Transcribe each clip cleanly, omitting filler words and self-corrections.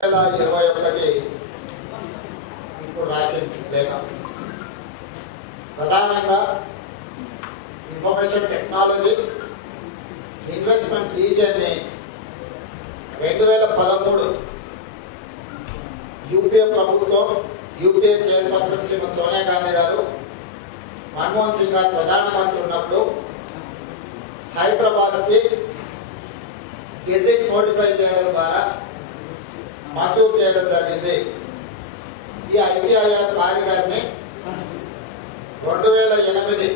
2021 ఇప్పుడు రాసింది లేక ప్రధానంగా ఇన్ఫర్మేషన్ టెక్నాలజీ ఇన్వెస్ట్మెంట్ రీజియన్ ని 2013 యూపీఏ ప్రభుత్వం యూపీఏ చైర్పర్సన్ శ్రీమతి సోనియా గాంధీ గారు మన్మోహన్ సింగ్ గారు ప్రధానమంత్రి ఉన్నప్పుడు హైదరాబాద్కి గెజెట్ నోటిఫై చేయడం ద్వారా మంజూరు చేయడం జరిగింది. ఈ ఐటీఐఆర్ కారిడార్ని 2008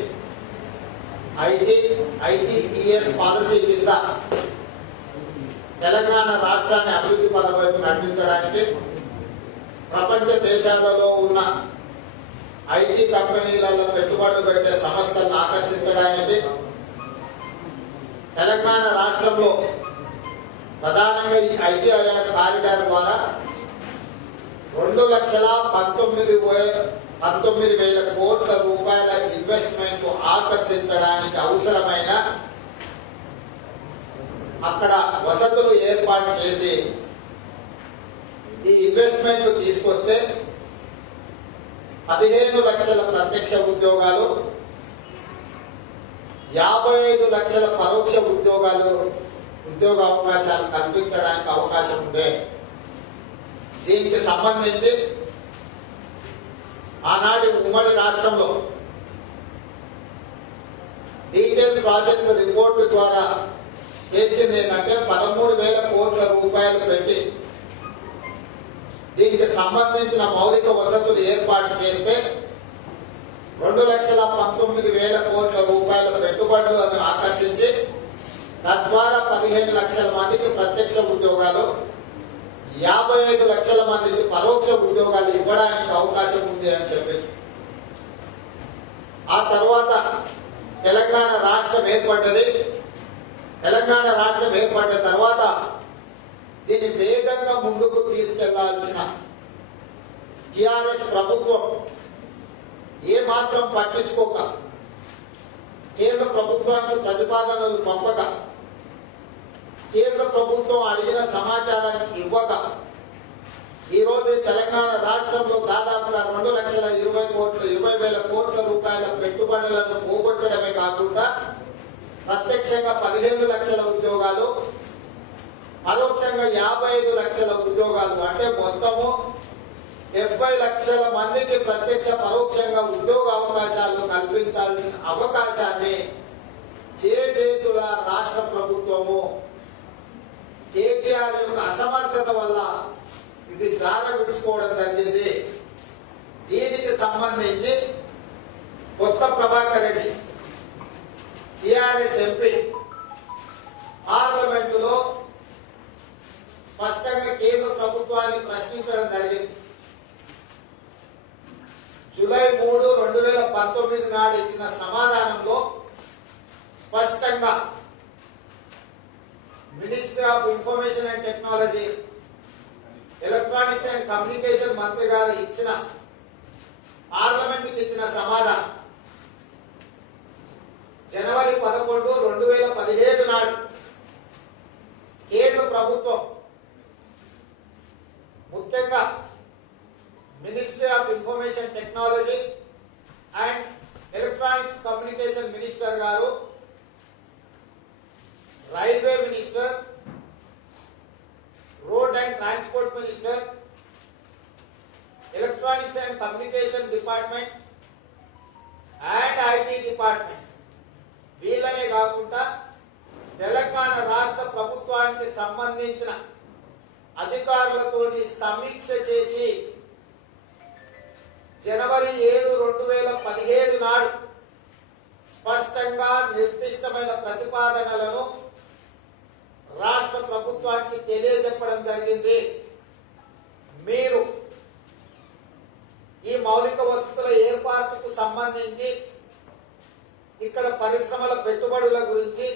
ఐటీపీఎస్ పాలసీ కింద తెలంగాణ రాష్ట్రాన్ని అభివృద్ధి పథం వైపు నడిపించడానికి ప్రపంచ దేశాలలో ఉన్న ఐటీ కంపెనీలలో పెట్టుబడులు పెట్టే సంస్థలను ఆకర్షించడానికి తెలంగాణ రాష్ట్రంలో ప్రధానంగా ఈ ఐటీఐఆర్ కారిడార్ ద్వారా 2,19,000 కోట్ల రూపాయల ఇన్వెస్ట్మెంట్ ఆకర్షించడానికి అవసరమైన అక్కడ వసతులు ఏర్పాటు చేసి ఈ ఇన్వెస్ట్మెంట్ తీసుకొస్తే 15 లక్షల ప్రత్యక్ష ఉద్యోగాలు, 55 లక్షల పరోక్ష ఉద్యోగ అవకాశాలు కల్పించడానికి అవకాశం ఉండే. దీనికి సంబంధించి ఆనాటి ఉమ్మడి రాష్ట్రంలో డీటెయిల్ ప్రాజెక్ట్ రిపోర్టు ద్వారా తేల్చింది ఏంటంటే 13,000 కోట్ల రూపాయలు పెట్టి దీనికి సంబంధించిన మౌలిక వసతులు ఏర్పాటు చేస్తే 2,19,000 కోట్ల రూపాయల పెట్టుబడులను ఆకర్షించి తద్వారా 15 లక్షల మందికి ప్రత్యక్ష ఉద్యోగాలు, 55 లక్షల మందికి పరోక్ష ఉద్యోగాలు ఇవ్వడానికి అవకాశం ఉంది అని చెప్పింది. ఆ తర్వాత తెలంగాణ రాష్ట్రం ఏర్పడ్డది. తెలంగాణ రాష్ట్రం ఏర్పడిన తర్వాత దీన్ని వేగంగా ముందుకు తీసుకెళ్లాల్సిన టిఆర్ఎస్ ప్రభుత్వం ఏమాత్రం పట్టించుకోక, కేంద్ర ప్రభుత్వానికి ప్రతిపాదనలు పంపక, కేంద్ర ప్రభుత్వం అడిగిన సమాచారానికి ఇవ్వక ఈరోజు తెలంగాణ రాష్ట్రంలో దాదాపుగా 2,20,000 కోట్ల రూపాయల పెట్టుబడులను పోగొట్టడమే కాకుండా ప్రత్యక్షంగా 15 లక్షల ఉద్యోగాలు, పరోక్షంగా 55 లక్షల ఉద్యోగాలు, అంటే మొత్తము 70 లక్షల మందికి ప్రత్యక్ష పరోక్షంగా ఉద్యోగ అవకాశాలను కల్పించాల్సిన అవకాశాన్ని చేతుల రాష్ట్ర ప్రభుత్వము కేటీఆర్ యొక్క అసమర్థత వల్ల ఇది జారవిడుచుకోవడం జరిగింది. దీనికి సంబంధించి కొత్త ప్రభాకర్ రెడ్డి టిఆర్ఎస్ ఎంపీ పార్లమెంటులో స్పష్టంగా కేంద్ర ప్రభుత్వాన్ని ప్రశ్నించడం జరిగింది. జూలై 3, 2019 నాడు ఇచ్చిన సమాధానంలో స్పష్టంగా minister of information and technology, electronics and communication మంత్రి గారు ఇచ్చిన పార్లమెంట్కి ఇచ్చిన సమాధానం జనవరి 11, 2017 నాడు కేంద్ర ప్రభుత్వం ముఖ్యంగా ministry of information technology and electronics communication minister గారు, railway minister, road and transport minister, electronics and communication department and IT department, వీళ్ళనే కాకుండా తెలంగాణ రాష్ట్ర ప్రభుత్వానికి సంబంధించిన అధికారులతో సమీక్ష చేసి జనవరి 7, 2017 నాడు స్పష్టంగా నిర్దిష్టమైన ప్రతిపాదనలను రాష్ట్ర ప్రభుత్వానికి తెలియజెప్పడం జరిగింది. మీరు ఈ మౌలిక వసతుల ఏర్పాటుకు సంబంధించి, ఇక్కడ పరిశ్రమల పెట్టుబడుల గురించి,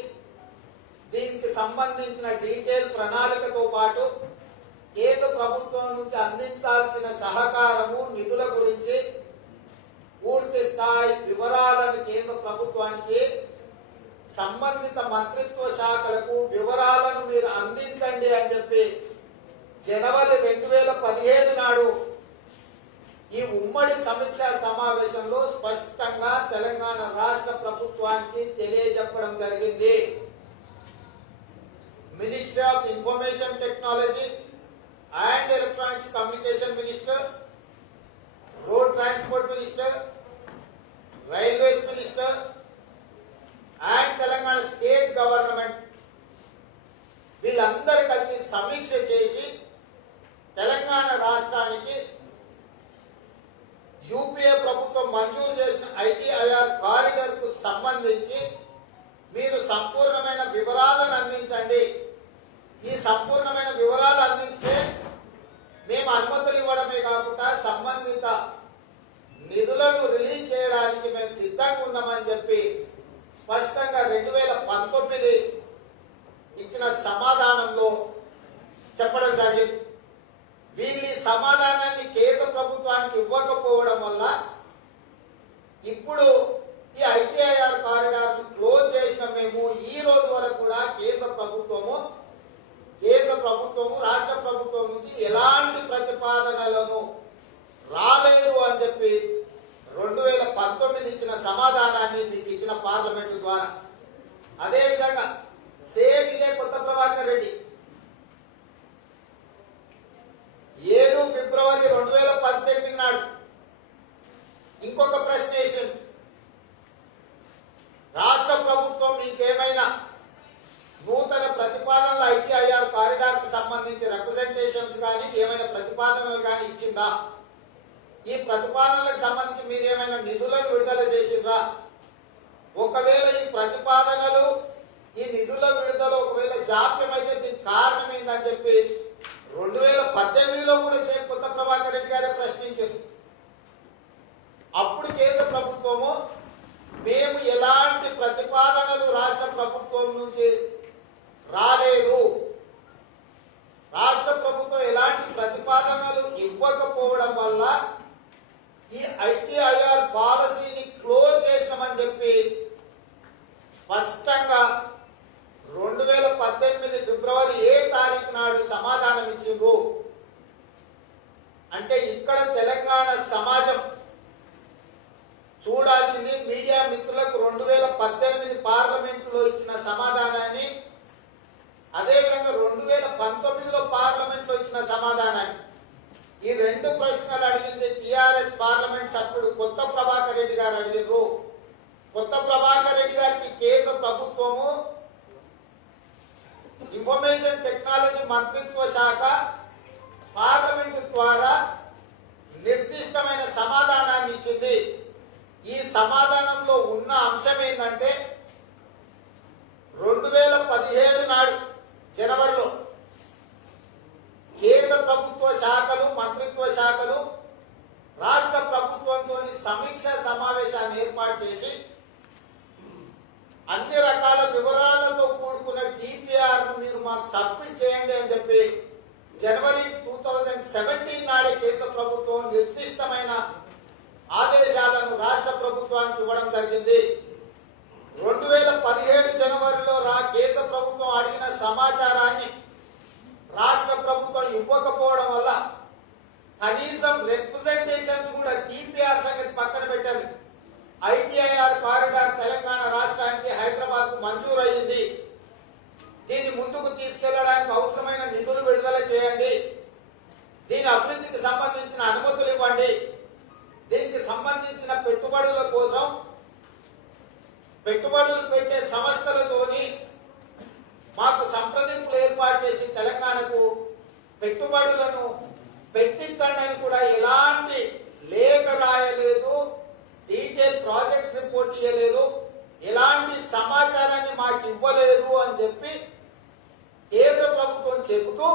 దీనికి సంబంధించిన డీటెయిల్ ప్రణాళికతో పాటు కేంద్ర ప్రభుత్వం నుంచి అందించాల్సిన సహకారము, నిధుల గురించి పూర్తి స్థాయి వివరాలను కేంద్ర ప్రభుత్వానికి సంబంధిత మంత్రిత్వ శాఖలకు వివరాలను మీరు అందించండి అని చెప్పి జనవరి 2017 నాడు ఈ ఉమ్మడి సమీక్షా సమావేశంలో స్పష్టంగా తెలంగాణ రాష్ట్ర ప్రభుత్వానికి తెలియజెప్పడం జరిగింది. Ministry of information technology and electronics communication minister, road transport minister, railways minister and Telangana state government వీళ్ళందరూ కలిసి సమీక్ష చేసి తెలంగాణ రాష్ట్రానికి యూపీఏ ప్రభుత్వం మంజూరు చేసిన ఐటీఐఆర్ కారిడార్ కు సంబంధించి మీరు సంపూర్ణమైన వివరాలను అందించండి. ఈ సంపూర్ణమైన వివరాలు అందిస్తే మేము అనుమతులు ఇవ్వడమే కాకుండా సంబంధిత నిధులను రిలీజ్ చేయడానికి మేము సిద్ధంగా ఉన్నామని చెప్పి స్పష్టంగా 2019 ఇచ్చిన సమాధానంలో చెప్పడం జరిగింది. వీళ్ళు సమాధానాన్ని కేంద్ర ప్రభుత్వానికి ఇవ్వకపోవడం వల్ల ఇప్పుడు ఈ ఐటీఐఆర్ కారిడార్ క్లోజ్ చేసిన మేము ఈ రోజు వరకు కూడా కేంద్ర ప్రభుత్వము రాష్ట్ర ప్రభుత్వం నుంచి ఎలాంటి ప్రతిపాదనలను రాలేదు అని చెప్పి 2019 ఇచ్చిన సమాధానాన్ని దీనికి ఇచ్చిన పార్లమెంటు ద్వారా. అదేవిధంగా సేమ్ ఇదే కొత్త ప్రభాకర్ రెడ్డి 7 ఫిబ్రవరి 2018 నాడు ఇంకొక ప్రశ్న వేసింది. రాష్ట్ర ప్రభుత్వం మీకేమైనా నూతన ప్రతిపాదనలు ఐటీఐఆర్ కారిడార్ కు సంబంధించి రిప్రజెంటేషన్స్ కానీ ఏమైనా ప్రతిపాదనలు కానీ ఇచ్చిందా? ఈ ప్రతిపాదనలకు సంబంధించి మీరేమైనా నిధులను విడుదల చేసిండ్రా? ఒకవేళ ఈ ప్రతిపాదనలు ఈ నిధుల విడుదల ఒకవేళ జాప్యం అయితే దీనికి కారణం ఏంటని చెప్పి 2018లో కూడా సేమ్ కొత్త ప్రభాకర్ రెడ్డి గారే ప్రశ్నించారు. అప్పుడు కేంద్ర ప్రభుత్వము మేము ఎలాంటి ప్రతిపాదనలు రాష్ట్ర ప్రభుత్వం నుంచి రాలేదు, రాష్ట్ర ప్రభుత్వం ఎలాంటి ప్రతిపాదనలు ఇవ్వకపోవడం వల్ల ఈ ఐటీఐఆర్ పాలసీని క్లోజ్ చేసామని చెప్పి స్పష్టంగా 2018 ఫిబ్రవరి 7 తారీఖు నాడు సమాధానం ఇచ్చిండ్రు. అంటే ఇక్కడ తెలంగాణ సమాజం చూడాల్సింది మీడియా మిత్రులకు 2018 పార్లమెంటులో ఇచ్చిన సమాధానాన్ని, అదేవిధంగా 2019లో పార్లమెంట్లో ఇచ్చిన సమాధానాన్ని. ఈ రెండు ప్రశ్నలు అడిగింది టిఆర్ఎస్ పార్లమెంట్ సభ్యుడు కొత్త ప్రభాకర్ రెడ్డి గారు అడిగారు. కొత్త ప్రభాకర్ రెడ్డి గారికి కేంద్ర ప్రభుత్వము ఇన్ఫర్మేషన్ టెక్నాలజీ మంత్రిత్వ శాఖ పార్లమెంటు ద్వారా నిర్దిష్టమైన సమాధానాన్ని ఇచ్చింది. ఈ సమాధానంలో ఉన్న అంశం ఏంటంటే 2017 నాడు జనవరిలో కేంద్ర ప్రభుత్వ శాఖలు మంత్రిత్వ శాఖలు రాష్ట్ర ప్రభుత్వంతో సమీక్ష సమావేశాన్ని ఏర్పాటు చేసి అన్ని రకాల వివరాలతో కూడుకున్న డిపిఆర్ మీరు మాకు సబ్మిట్ చేయండి అని చెప్పి జనవరి 2017 నాడే కేంద్ర ప్రభుత్వం నిర్దిష్టమైన ఆదేశాలను రాష్ట్ర ప్రభుత్వానికి ఇవ్వడం జరిగింది. 2017 జనవరిలో కేంద్ర ప్రభుత్వం అడిగిన సమాచారాన్ని రాష్ట్ర ప్రభుత్వం ఇవ్వకపోవడం వల్ల కనీసం రిప్రజెంటేషన్స్ కూడా డిపిఆర్ సంగతి పక్కన పెట్టారు. ఐటీఐఆర్ కారిడార్ తెలంగాణ రాష్ట్రానికి హైదరాబాద్ కు మంజూరు అయ్యింది. దీన్ని ముందుకు తీసుకెళ్లడానికి అవసరమైన నిధులు విడుదల చేయండి, దీని అభివృద్ధికి సంబంధించిన అనుమతులు ఇవ్వండి, దీనికి సంబంధించిన పెట్టుబడుల కోసం పెట్టుబడులు పెట్టే సంస్థలతోని మాకు సంప్రదింపులు ఏర్పాటు చేసి తెలంగాణకు పెట్టుబడులను పెట్టించండి అని కూడా ఎలాంటి లేఖ రాయలేదు, డీటెయిల్ ప్రాజెక్ట్ రిపోర్ట్ ఇవ్వలేదు, ఎలాంటి సమాచారాన్ని మాకు ఇవ్వలేదు అని చెప్పి కేంద్ర ప్రభుత్వం చెబుతూ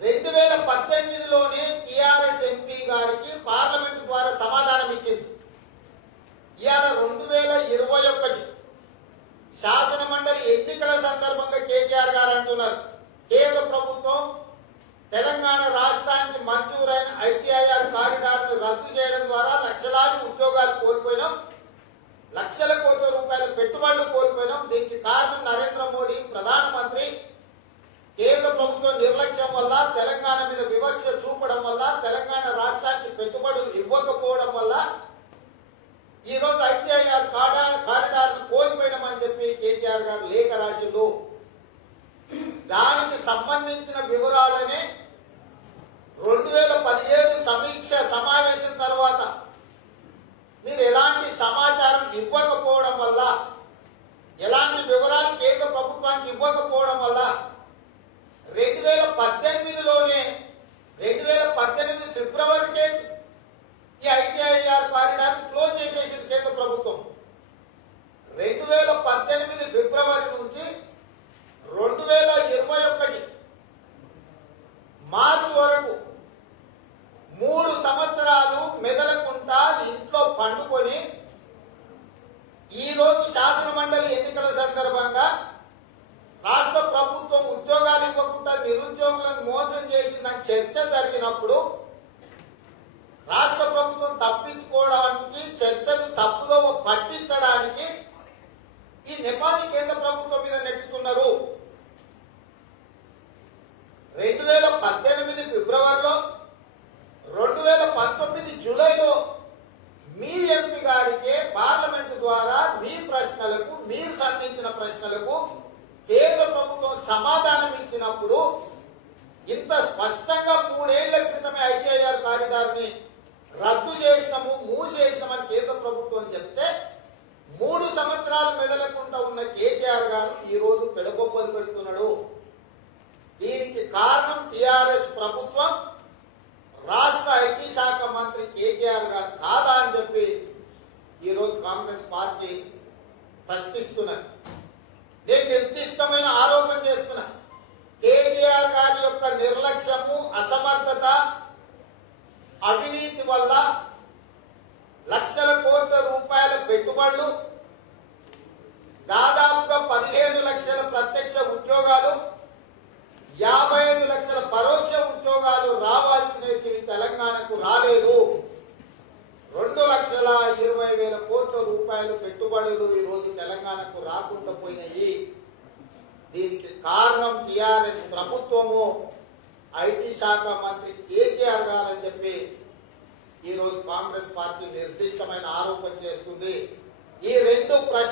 2018లోనే టిఆర్ఎస్ ఎంపీ గారికి పార్లమెంట్ ద్వారా సమాధానం ఇచ్చింది. ఇవాళ 2021 శాసన మండలి ఎన్నికల సందర్భంగా కేటీఆర్ గారు అంటున్నారు కేంద్ర ప్రభుత్వం తెలంగాణ రాష్ట్రానికి మంజూరైన ఐటీఐఆర్ కారిడార్ ను రద్దు చేయడం ద్వారా లక్షలాది ఉద్యోగాలు కోల్పోయినాం, లక్షల కోట్ల రూపాయల పెట్టుబడులు కోల్పోయినాం. దీనికి కారణం నరేంద్ర మోడీ ప్రధానమంత్రి కేంద్ర ప్రభుత్వం నిర్లక్ష్యం వల్ల, తెలంగాణ మీద వివక్ష చూపడం వల్ల, తెలంగాణ రాష్ట్రానికి పెట్టుబడులు ఇవ్వకపోవడం వల్ల ఈ రోజు ఐటీఐఆర్ కారిడార్ కోల్పోయినామని చెప్పి కేటీఆర్ గారు లేఖ రాసిండు. దానికి సంబంధించిన వివరాలనే 2017 సమీక్ష సమావేశం తర్వాత మీరు ఎలాంటి సమాచారం ఇవ్వకపోవడం వల్ల, ఎలాంటి వివరాలు కేంద్ర ప్రభుత్వానికి ఇవ్వకపోవడం వల్ల 2018లోనే 2018 ఫిబ్రవరికే ఈ ఐటీఐఆర్ కారిడార్ క్లోజ్ చేసేసింది కేంద్ర ప్రభుత్వం. 2018 ఫిబ్రవరి నుంచి 2021 మార్చి వరకు 3 సంవత్సరాలు మెదలకుండా ఇంట్లో పండుకొని ఈ రోజు శాసన మండలి ఎన్నికల సందర్భంగా రాష్ట్ర ప్రభుత్వం ఉద్యోగాలు ఇవ్వకుండా నిరుద్యోగులను మోసం చేసిందని చర్చ జరిగినప్పుడు రాష్ట్ర ప్రభుత్వం తప్పించుకోవడానికి, చర్చను తప్పుదో పట్టించడానికి ఈ నెపాన్ని కేంద్ర ప్రభుత్వం మీద నెట్టుతున్నారు. 2018 ఫిబ్రవరిలో 2019 జూలైలో మీ ఎంపీ గారికి పార్లమెంటు ద్వారా మీ ప్రశ్నలకు, మీరు సంధించిన ప్రశ్నలకు కేంద్ర ప్రభుత్వం సమాధానం ఇచ్చినప్పుడు ఇంత స్పష్టంగా 3 ఏళ్ల క్రితమే ఐటీఐఆర్ కారిడార్ ని రద్దు చేసినాము, మూసేసినామని కేంద్ర ప్రభుత్వం చెప్తే 3 సంవత్సరాలు మెదలకుండా ఉన్న కేటీఆర్ గారు ఈ రోజు పెడబొబ్బలు పెడుతున్నాడు. దీనికి కారణం టిఆర్ఎస్ ప్రభుత్వం, రాష్ట్ర ఐటీ శాఖ మంత్రి కేటీఆర్ గారు కాదా అని చెప్పి ఈ రోజు కాంగ్రెస్ పార్టీ ప్రశ్నిస్తున్నది. నేను నిర్దిష్టమైన ఆరోపణ చేస్తున్నా. కేటీఆర్ గారి యొక్క నిర్లక్ష్యము, అసమర్థత, అవినీతి వల్ల లక్షల కోట్ల రూపాయల పెట్టుబడులు, దాదాపుగా 15 లక్షల ప్రత్యక్ష ఉద్యోగాలు, 55 లక్షల పరోక్ష ఉద్యోగాలు రావాల్సినవి తెలంగాణకు రాలేదు. 2,20,000 కోట్ల రూపాయల పెట్టుబడులు ఈ రోజు తెలంగాణకు రాకుండా పోయినాయి. దీనికి కారణం టిఆర్ఎస్ ప్రభుత్వము, ఐటీ శాఖ మంత్రి కేటీఆర్ గారు అని చెప్పి ఈ రోజు కాంగ్రెస్ పార్టీ నిర్దిష్టమైన ఆరోపణ చేస్తుంది. ఈ 2 ప్రశ్న